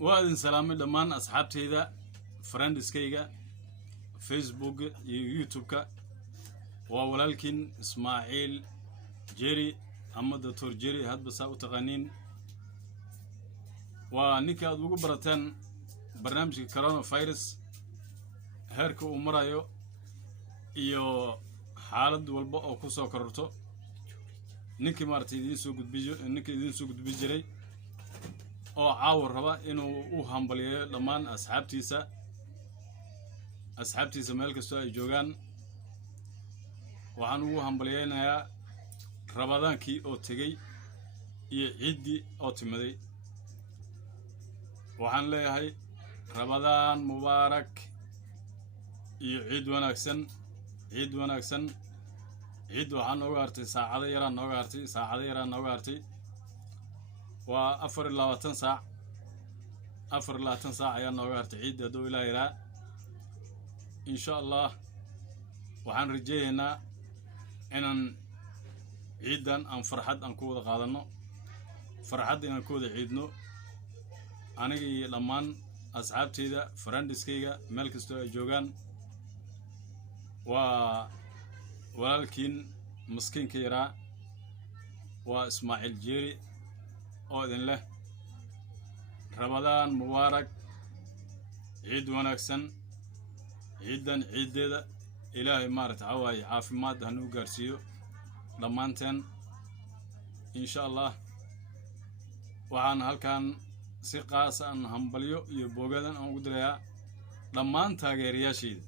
وادن سلامي دمان أصحابتي ذا فرندس كيغا فيسبوك يوتيوب وولكن إسماعيل جيري أما دكتور جيري هاد بساو تغنين ونيكا أدوغو براتان برنامج كورونا فيروس هيركو أمرايو iyo xaalad walba oo ku soo kororto ninkii maartay idin soo gudbi jiray oo caawir raba inuu u hambaliyo dhamaan asxaabtiisa meel kasta ay joogaan waxaan ugu hambaliyaynayaa rabadaankii oo tagay iyo ciidii oo timaday waxaan leeyahay rabadaan mubaarak iyo ciid wanaagsan عيد وناكسن عيد وحان نوغارتي ساعة يران نوغارتي وأفر الله تنساع يا نوغارتي عيد دو إلى إيرا إن شاء الله وحان رجينا إن عيدا أن فرحد أن كود قادنو فرحد أن كود عيدنو أنا لمان أصحابتي ذا فرندسكيغا ملكستو جوغان ولكن مسكين كيرا وإسماعيل جيري أذن له رمضان مبارك عيد ونكسن عيد ذا إلهي مارت عواي عافي ماد هنو قارسيو لمانتين إن شاء الله وعن هالكان سيقاسا أن همبليو يبوغدن أو قدريا لمان تاغيرياشيد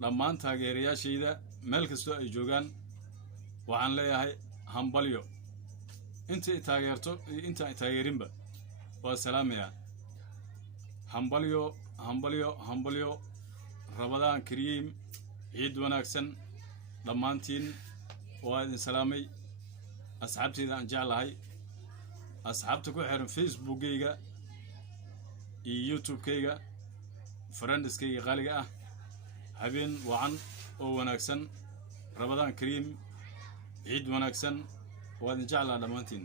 لمان taageerayaashayda meel kasto ay joogan waxaan leeyahay hambalyo inta taageerto inta taageerinba waa salaamaya hambalyo rabadaan kariim ciid wanaagsan dhamaantiin waa idin salaamay asxaabtayda aan jeclahay asxaabta ku xiran facebookayga iyo youtube-kayga friendskayga qaaliga ah habeen wacan oo wanaagsan rabadaan kariim ciid wanaagsan waad jeclaa dhamaantiin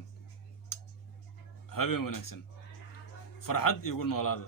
habeen wanaagsan farxad igu noolaada